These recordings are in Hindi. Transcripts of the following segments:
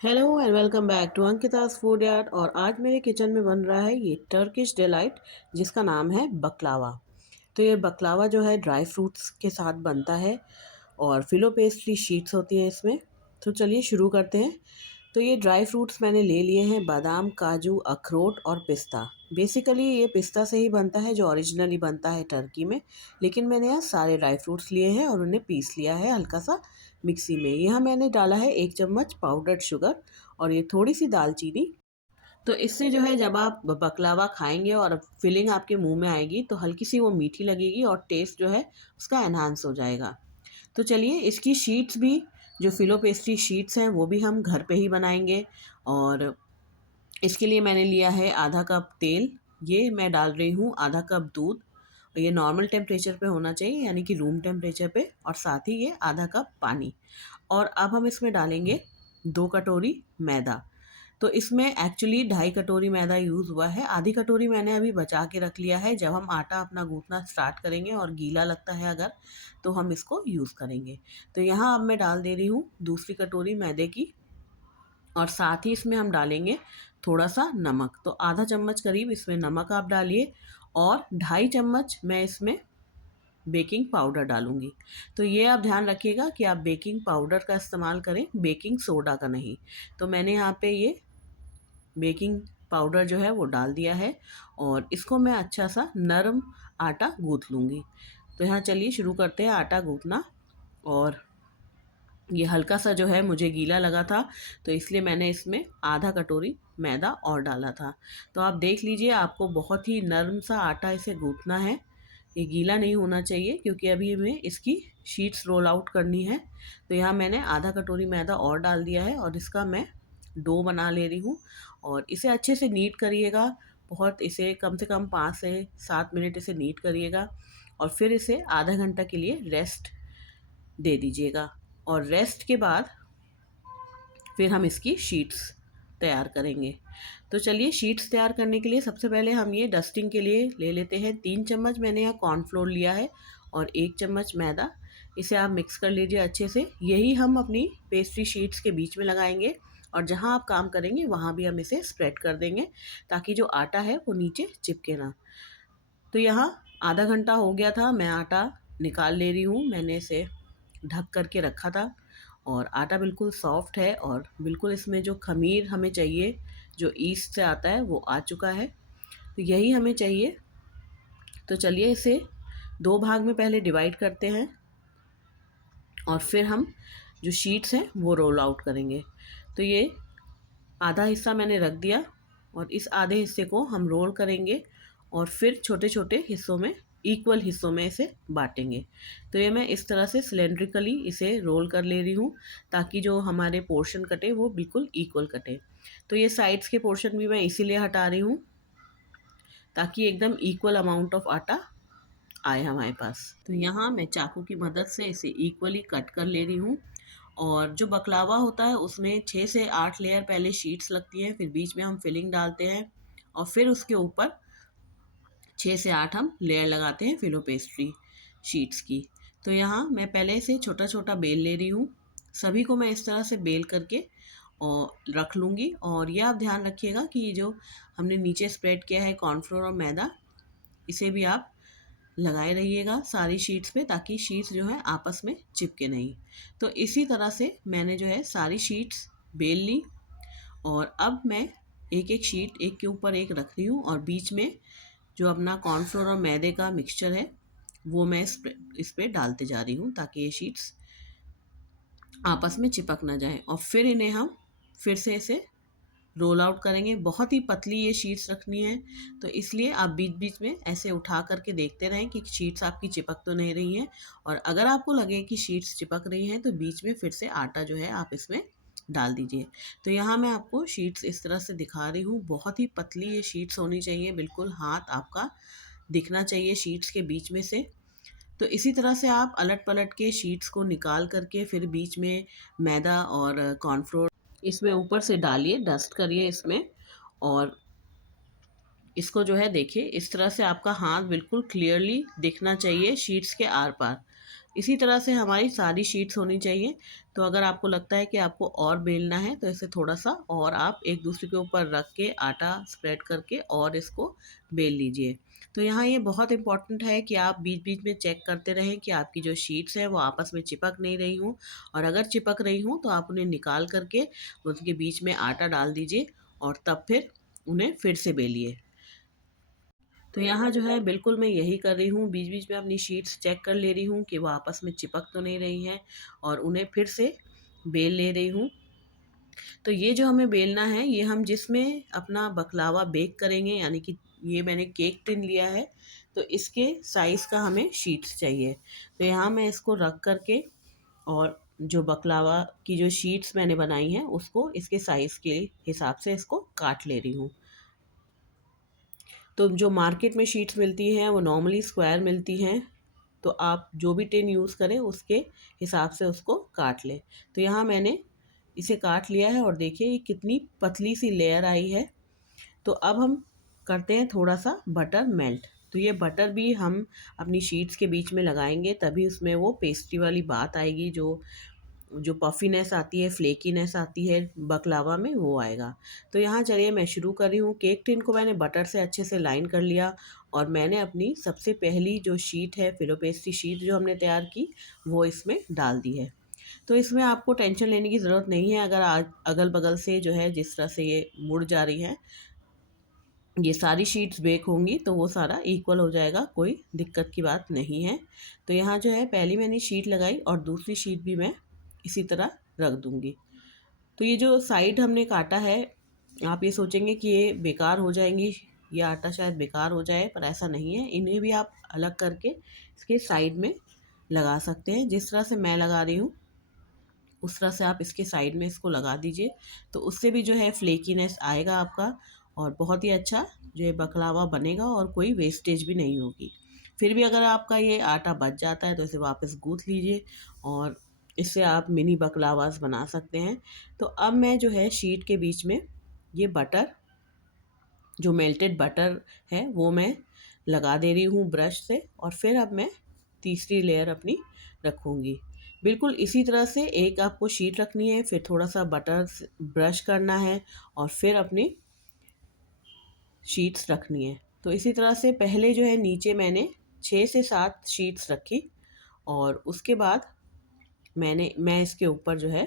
Hello and welcome back to Ankita's food yard. और आज मेरे किचन में बन रहा है ये टर्किश डिलाइट, जिसका नाम है बकलावा। तो ये बकलावा जो है ड्राई फ्रूट्स के साथ बनता है और फिलो पेस्ट्री शीट्स होती हैं इसमें। तो चलिए शुरू करते हैं। तो ये ड्राई फ्रूट्स मैंने ले लिए हैं, बादाम, काजू, अखरोट और पिस्ता। बेसिकली ये पिस्ता से ही बनता है जो ओरिजिनली बनता है टर्की में, लेकिन मैंने यहाँ सारे ड्राई फ्रूट्स लिए हैं और उन्हें पीस लिया है हल्का सा मिक्सी में। यहाँ मैंने डाला है 1 चम्मच पाउडर्ड शुगर और ये थोड़ी सी दालचीनी। तो इससे जो है जब आप बकलावा खाएंगे और फिलिंग आपके मुंह में आएगी तो हल्की सी वो मीठी लगेगी और टेस्ट जो है उसका एनहांस हो जाएगा। तो चलिए इसकी शीट्स भी, जो फिलो पेस्ट्री शीट्स हैं, वो भी हम घर पे ही बनाएंगे। और इसके लिए मैंने लिया है आधा कप तेल। ये मैं डाल रही हूँ आधा कप दूध। और ये नॉर्मल टेम्परेचर पे होना चाहिए, यानी कि रूम टेम्परेचर पे। और साथ ही ये आधा कप पानी। और अब हम इसमें डालेंगे 2 कटोरी मैदा। तो इसमें एक्चुअली 2.5 कटोरी मैदा यूज़ हुआ है। आधी कटोरी मैंने अभी बचा के रख लिया है, जब हम आटा अपना गूँथना स्टार्ट करेंगे और गीला लगता है अगर, तो हम इसको यूज़ करेंगे। तो यहाँ अब मैं डाल दे रही हूँ दूसरी कटोरी मैदे की। और साथ ही इसमें हम डालेंगे थोड़ा सा नमक। तो आधा चम्मच करीब इसमें नमक आप डालिए। और 2.5 चम्मच मैं इसमें बेकिंग पाउडर डालूंगी। तो ये आप ध्यान रखिएगा कि आप बेकिंग पाउडर का इस्तेमाल करें, बेकिंग सोडा का नहीं। तो मैंने यहाँ पे ये बेकिंग पाउडर जो है वो डाल दिया है और इसको मैं अच्छा सा नरम आटा गूँथ लूँगी। तो यहाँ चलिए शुरू करते हैं आटा गूँथना। और ये हल्का सा जो है मुझे गीला लगा था, तो इसलिए मैंने इसमें आधा कटोरी मैदा और डाला था। तो आप देख लीजिए, आपको बहुत ही नरम सा आटा इसे गूँथना है। ये गीला नहीं होना चाहिए क्योंकि अभी हमें इसकी शीट्स रोल आउट करनी है। तो यहाँ मैंने आधा कटोरी मैदा और डाल दिया है और इसका मैं डो बना ले रही हूँ। और इसे अच्छे से नीट करिएगा, बहुत इसे कम से कम 5 से 7 मिनट इसे नीट करिएगा। और फिर इसे आधा घंटा के लिए रेस्ट दे दीजिएगा। और रेस्ट के बाद फिर हम इसकी शीट्स तैयार करेंगे। तो चलिए शीट्स तैयार करने के लिए सबसे पहले हम ये डस्टिंग के लिए ले लेते हैं। 3 चम्मच मैंने यहाँ कॉर्नफ्लोर लिया है और 1 चम्मच मैदा। इसे आप मिक्स कर लीजिए अच्छे से। यही हम अपनी पेस्ट्री शीट्स के बीच में लगाएंगे और जहाँ आप काम करेंगे वहाँ भी हम इसे स्प्रेड कर देंगे, ताकि जो आटा है वो नीचे चिपके ना। तो यहाँ आधा घंटा हो गया था, मैं आटा निकाल ले रही हूँ। मैंने इसे ढक कर के रखा था और आटा बिल्कुल सॉफ्ट है और बिल्कुल इसमें जो खमीर हमें चाहिए, जो ईस्ट से आता है, वो आ चुका है। तो यही हमें चाहिए। तो चलिए इसे 2 भाग में पहले डिवाइड करते हैं और फिर हम जो शीट्स हैं वो रोल आउट करेंगे। तो ये आधा हिस्सा मैंने रख दिया और इस आधे हिस्से को हम रोल करेंगे और फिर छोटे छोटे हिस्सों में, इक्वल हिस्सों में इसे बांटेंगे। तो ये मैं इस तरह से सिलेंड्रिकली इसे रोल कर ले रही हूँ, ताकि जो हमारे पोर्शन कटे वो बिल्कुल इक्वल कटे। तो ये साइड्स के पोर्शन भी मैं इसीलिए हटा रही हूँ, ताकि एकदम इक्वल अमाउंट ऑफ आटा आए हमारे पास। तो यहाँ मैं चाकू की मदद से इसे इक्वली कट कर ले रही हूँ। और जो बकलावा होता है उसमें 6 से 8 लेयर पहले शीट्स लगती हैं, फिर बीच में हम फिलिंग डालते हैं और फिर उसके ऊपर 6 से 8 हम लेयर लगाते हैं फिलो पेस्ट्री शीट्स की। तो यहाँ मैं पहले से छोटा छोटा बेल ले रही हूँ। सभी को मैं इस तरह से बेल करके और रख लूँगी। और यह आप ध्यान रखिएगा कि ये जो हमने नीचे स्प्रेड किया है कॉर्नफ्लोर और मैदा, इसे भी आप लगाए रहिएगा सारी शीट्स पे, ताकि शीट्स जो है आपस में चिपके नहीं। तो इसी तरह से मैंने जो है सारी शीट्स बेल ली और अब मैं एक एक शीट एक के ऊपर एक रख रही हूँ और बीच में जो अपना कॉर्नफ्लोर और मैदे का मिक्सचर है वो मैं इस पे डालते जा रही हूँ, ताकि ये शीट्स आपस में चिपक ना जाए। और फिर इन्हें हम फिर से इसे रोल आउट करेंगे। बहुत ही पतली ये शीट्स रखनी है, तो इसलिए आप बीच बीच में ऐसे उठा करके देखते रहें कि शीट्स आपकी चिपक तो नहीं रही हैं। और अगर आपको लगे कि शीट्स चिपक रही हैं तो बीच में फिर से आटा जो है आप इसमें डाल दीजिए। तो यहाँ मैं आपको शीट्स इस तरह से दिखा रही हूँ। बहुत ही पतली ये शीट्स होनी चाहिए, बिल्कुल हाथ आपका दिखना चाहिए शीट्स के बीच में से। तो इसी तरह से आप अलट पलट के शीट्स को निकाल करके फिर बीच में मैदा और कॉर्नफ्लोर इसमें ऊपर से डालिए, डस्ट करिए इसमें। और इसको जो है देखिए, इस तरह से आपका हाथ बिल्कुल क्लियरली दिखना चाहिए शीट्स के आर पार। इसी तरह से हमारी सारी शीट्स होनी चाहिए। तो अगर आपको लगता है कि आपको और बेलना है तो इसे थोड़ा-सा और आप एक दूसरे के ऊपर रख के आटा स्प्रेड करके और इसको बेल लीजिए। तो यहाँ ये बहुत इम्पोर्टेंट है कि आप बीच-बीच में चेक करते रहें कि आपकी जो शीट्स हैं वो आपस में चिपक नहीं रही हों, और अगर चिपक रही हों तो आप उन्हें निकाल कर के उसके बीच में आटा डाल दीजिए और तब फिर उन्हें फिर से बेलिए। तो यहाँ जो है बिल्कुल मैं यही कर रही हूँ, बीच-बीच में अपनी शीट्स चेक कर ले रही हूँ कि वो आपस में चिपक तो नहीं रही हैं, और उन्हें फिर से बेल ले रही हूँ। तो ये जो हमें बेलना है, ये हम जिसमें अपना बकलावा बेक करेंगे, यानी कि ये मैंने केक टिन लिया है, तो इसके साइज़ का हमें शीट्स चाहिए। तो यहाँ मैं इसको रख कर के और जो बकलावा की जो शीट्स मैंने बनाई हैं उसको इसके साइज़ के हिसाब से इसको काट ले रही हूँ। तो जो मार्केट में शीट्स मिलती हैं वो नॉर्मली स्क्वायर मिलती हैं, तो आप जो भी टिन यूज़ करें उसके हिसाब से उसको काट लें। तो यहाँ मैंने इसे काट लिया है और देखिए ये कितनी पतली सी लेयर आई है। तो अब हम करते हैं थोड़ा सा बटर मेल्ट। तो ये बटर भी हम अपनी शीट्स के बीच में लगाएंगे, तभी उसमें वो पेस्ट्री वाली बात आएगी, जो जो पफ़ीनेस आती है, फ्लेकीनेस आती है बकलावा में, वो आएगा। तो यहाँ चलिए मैं शुरू कर रही हूँ। केक टिन को मैंने बटर से अच्छे से लाइन कर लिया, और मैंने अपनी सबसे पहली जो शीट है, फिलो पेस्ट्री शीट जो हमने तैयार की, वो इसमें डाल दी है। तो इसमें आपको टेंशन लेने की ज़रूरत नहीं है, अगर आज अगल-बगल से जो है जिस तरह से ये मुड़ जा रही हैं, ये सारी शीट्स बेक होंगी तो वो सारा इक्वल हो जाएगा, कोई दिक्कत की बात नहीं है। तो यहाँ जो है पहली मैंने शीट लगाई और दूसरी शीट भी मैं इसी तरह रख दूँगी। तो ये जो साइड हमने काटा है, आप ये सोचेंगे कि ये बेकार हो जाएंगी, ये आटा शायद बेकार हो जाए, पर ऐसा नहीं है। इन्हें भी आप अलग करके इसके साइड में लगा सकते हैं। जिस तरह से मैं लगा रही हूँ उस तरह से आप इसके साइड में इसको लगा दीजिए, तो उससे भी जो है फ्लेकीनेस आएगा आपका, और बहुत ही अच्छा जो है बकलावा बनेगा और कोई वेस्टेज भी नहीं होगी। फिर भी अगर आपका ये आटा बच जाता है तो इसे वापस गूँथ लीजिए, और इससे आप मिनी बकलावास बना सकते हैं। तो अब मैं जो है शीट के बीच में ये बटर, जो मेल्टेड बटर है, वो मैं लगा दे रही हूँ ब्रश से, और फिर अब मैं तीसरी लेयर अपनी रखूँगी। बिल्कुल इसी तरह से एक आपको शीट रखनी है, फिर थोड़ा-सा बटर से ब्रश करना है, और फिर अपनी शीट्स रखनी है। तो इसी तरह से पहले जो है नीचे मैंने 6 से 7 शीट्स रखी, और उसके बाद मैं इसके ऊपर जो है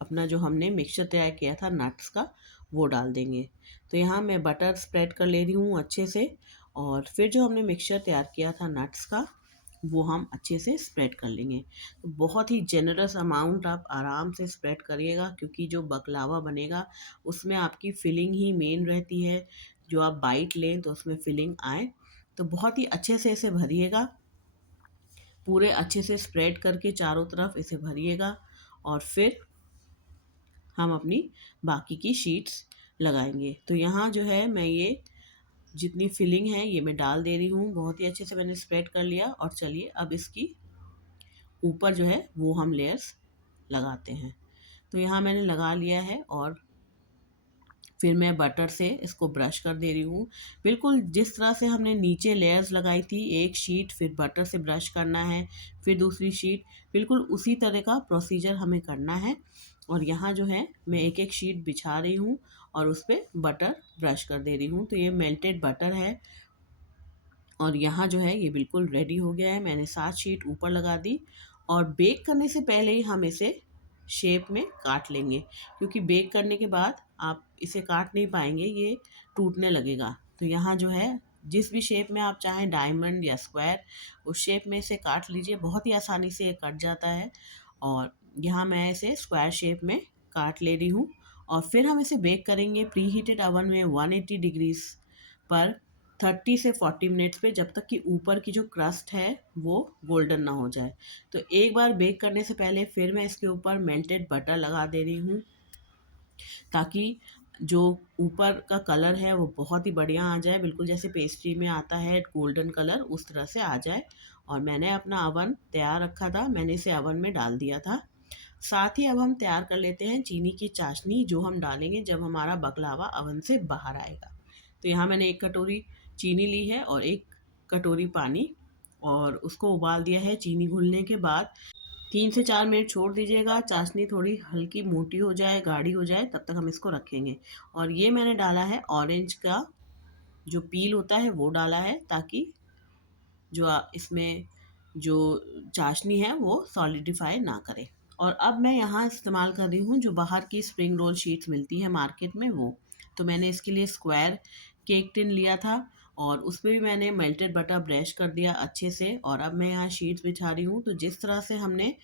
अपना जो हमने मिक्सचर तैयार किया था नट्स का, वो डाल देंगे। तो यहाँ मैं बटर स्प्रेड कर ले रही हूँ अच्छे से, और फिर जो हमने मिक्सचर तैयार किया था नट्स का, वो हम अच्छे से स्प्रेड कर लेंगे। तो बहुत ही जेनरस अमाउंट आप आराम से स्प्रेड करिएगा, क्योंकि जो बकलावा बनेगा उसमें आपकी फिलिंग ही मेन रहती है। जो आप बाइट लें तो उसमें फिलिंग आए, तो बहुत ही अच्छे से इसे भरिएगा, पूरे अच्छे से स्प्रेड करके चारों तरफ इसे भरिएगा, और फिर हम अपनी बाकी की शीट्स लगाएंगे। तो यहाँ जो है मैं ये जितनी फिलिंग है ये मैं डाल दे रही हूँ, बहुत ही अच्छे से मैंने स्प्रेड कर लिया। और चलिए अब इसकी ऊपर जो है वो हम लेयर्स लगाते हैं। तो यहाँ मैंने लगा लिया है, और फिर मैं बटर से इसको ब्रश कर दे रही हूँ। बिल्कुल जिस तरह से हमने नीचे लेयर्स लगाई थी, एक शीट फिर बटर से ब्रश करना है, फिर दूसरी शीट, बिल्कुल उसी तरह का प्रोसीजर हमें करना है। और यहाँ जो है मैं एक-एक शीट बिछा रही हूँ और उस पे बटर ब्रश कर दे रही हूँ। तो ये मेल्टेड बटर है, और यहाँ जो है ये बिल्कुल रेडी हो गया है। मैंने 7 शीट ऊपर लगा दी, और बेक करने से पहले ही हम इसे शेप में काट लेंगे, क्योंकि बेक करने के बाद आप इसे काट नहीं पाएंगे, ये टूटने लगेगा। तो यहाँ जो है जिस भी शेप में आप चाहें, डायमंड या स्क्वायर, उस शेप में इसे काट लीजिए, बहुत ही आसानी से ये कट जाता है। और यहाँ मैं इसे स्क्वायर शेप में काट ले रही हूँ, और फिर हम इसे बेक करेंगे प्री हीटेड ओवन में 180 डिग्रीज पर 30 से 40 मिनट्स पे, जब तक कि ऊपर की जो क्रस्ट है वो गोल्डन ना हो जाए। तो एक बार बेक करने से पहले फिर मैं इसके ऊपर मेल्टेड बटर लगा दे रही हूँ, ताकि जो ऊपर का कलर है वो बहुत ही बढ़िया आ जाए, बिल्कुल जैसे पेस्ट्री में आता है गोल्डन कलर, उस तरह से आ जाए। और मैंने अपना अवन तैयार रखा था, मैंने इसे अवन में डाल दिया था। साथ ही अब हम तैयार कर लेते हैं चीनी की चाशनी, जो हम डालेंगे जब हमारा बकलावा अवन से बाहर आएगा। तो यहाँ मैंने 1 कटोरी चीनी ली है और 1 कटोरी पानी, और उसको उबाल दिया है। चीनी घुलने के बाद 3 से 4 मिनट छोड़ दीजिएगा। चाशनी थोड़ी हल्की मोटी हो जाए, गाढ़ी हो जाए, तब तक हम इसको रखेंगे। और ये मैंने डाला है ऑरेंज का जो पील होता है वो डाला है, ताकि जो इसमें जो चाशनी है वो सॉलिडिफाई ना करे। और अब मैं यहाँ इस्तेमाल कर रही हूँ जो बाहर की स्प्रिंग रोल शीट्स मिलती है मार्केट में वो। तो मैंने इसके लिए स्क्वायर केक टिन लिया था और उसमें भी मैंने मेल्टेड बटर ब्रश कर दिया अच्छे से। और अब मैं यहाँ शीट्स बिछा रही हूँ। तो जिस तरह से हमने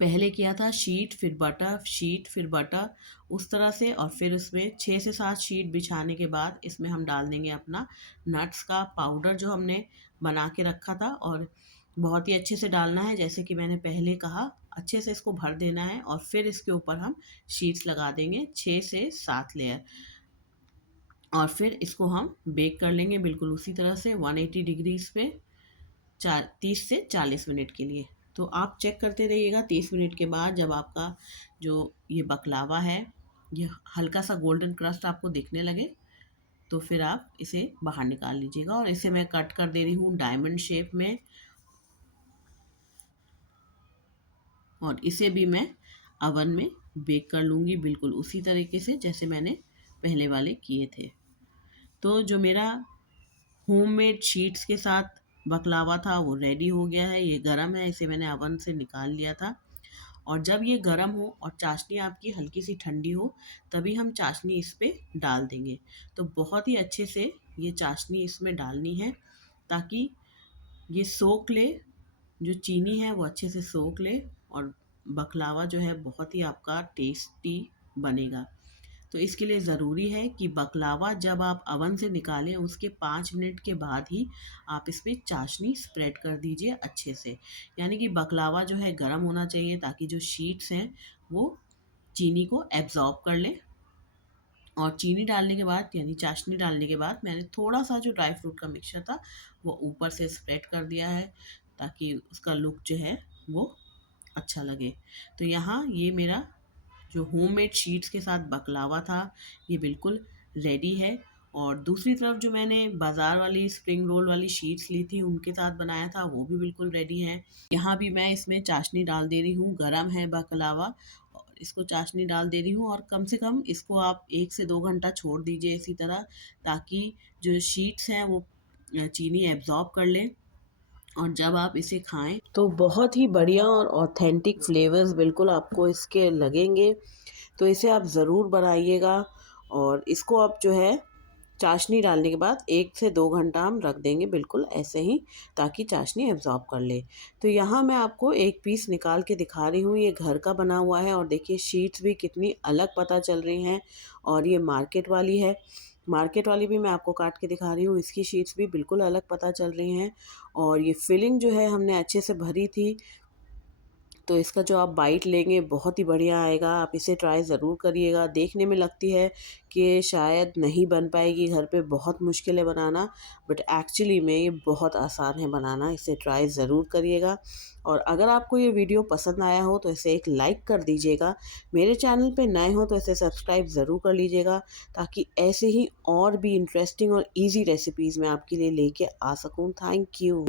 पहले किया था, शीट फिर बटर, शीट फिर बटर, उस तरह से। और फिर उसमें 6 से 7 शीट बिछाने के बाद इसमें हम डाल देंगे अपना नट्स का पाउडर जो हमने बना के रखा था। और बहुत ही अच्छे से डालना है, जैसे कि मैंने पहले कहा, अच्छे से इसको भर देना है। और फिर इसके ऊपर हम शीट्स लगा देंगे 6 से 7 लेयर। और फिर इसको हम बेक कर लेंगे बिल्कुल उसी तरह से 180 डिग्रीज पे 30 से 40 मिनट के लिए। तो आप चेक करते रहिएगा। 30 मिनट के बाद जब आपका जो ये बकलावा है ये हल्का सा गोल्डन क्रस्ट आपको दिखने लगे, तो फिर आप इसे बाहर निकाल लीजिएगा। और इसे मैं कट कर दे रही हूँ डायमंड शेप में। और इसे भी मैं अवन में बेक कर लूँगी बिल्कुल उसी तरीके से जैसे मैंने पहले वाले किए थे। तो जो मेरा होममेड शीट्स के साथ बकलावा था वो रेडी हो गया है। ये गरम है, इसे मैंने अवन से निकाल लिया था। और जब ये गरम हो और चाशनी आपकी हल्की सी ठंडी हो, तभी हम चाशनी इस पे डाल देंगे। तो बहुत ही अच्छे से ये चाशनी इसमें डालनी है, ताकि ये सोख ले, जो चीनी है वो अच्छे से सोख ले और बकलावा जो है बहुत ही आपका टेस्टी बनेगा। तो इसके लिए ज़रूरी है कि बकलावा जब आप अवन से निकालें उसके 5 मिनट के बाद ही आप इस पर चाशनी स्प्रेड कर दीजिए अच्छे से। यानी कि बकलावा जो है गर्म होना चाहिए, ताकि जो शीट्स हैं वो चीनी को एब्जॉर्ब कर लें। और चीनी डालने के बाद, यानी चाशनी डालने के बाद, मैंने थोड़ा सा जो ड्राई फ्रूट का मिक्सचर था वो ऊपर से स्प्रेड कर दिया है, ताकि उसका लुक जो है वो अच्छा लगे। तो यहाँ ये मेरा जो होममेड शीट्स के साथ बकलावा था ये बिल्कुल रेडी है। और दूसरी तरफ जो मैंने बाज़ार वाली स्प्रिंग रोल वाली शीट्स ली थी उनके साथ बनाया था वो भी बिल्कुल रेडी है। यहाँ भी मैं इसमें चाशनी डाल दे रही हूँ, गरम है बकलावा, और इसको चाशनी डाल दे रही हूँ। और कम से कम इसको आप 1 से 2 घंटा छोड़ दीजिए इसी तरह, ताकि जो शीट्स हैं वो चीनी एब्जॉर्ब कर लें। और जब आप इसे खाएं तो बहुत ही बढ़िया और ऑथेंटिक फ्लेवर्स बिल्कुल आपको इसके लगेंगे। तो इसे आप ज़रूर बनाइएगा। और इसको आप जो है चाशनी डालने के बाद 1 से 2 घंटा हम रख देंगे बिल्कुल ऐसे ही, ताकि चाशनी एब्जॉर्ब कर ले। तो यहाँ मैं आपको एक पीस निकाल के दिखा रही हूँ, ये घर का बना हुआ है। और देखिए शीट्स भी कितनी अलग पता चल रही हैं। और ये मार्केट वाली है, मार्केट वाली भी मैं आपको काट के दिखा रही हूँ, इसकी शीट्स भी बिल्कुल अलग पता चल रही हैं। और ये फिलिंग जो है हमने अच्छे से भरी थी, तो इसका जो आप बाइट लेंगे बहुत ही बढ़िया आएगा। आप इसे ट्राई ज़रूर करिएगा। देखने में लगती है कि शायद नहीं बन पाएगी घर पे, बहुत मुश्किल है बनाना, बट एक्चुअली में ये बहुत आसान है बनाना। इसे ट्राई ज़रूर करिएगा। और अगर आपको ये वीडियो पसंद आया हो तो इसे एक लाइक कर दीजिएगा। मेरे चैनल पे नए हो तो इसे सब्सक्राइब ज़रूर कर लीजिएगा, ताकि ऐसे ही और भी इंटरेस्टिंग और ईजी रेसिपीज़ मैं आपके लिए लेके आ सकूँ। Thank you.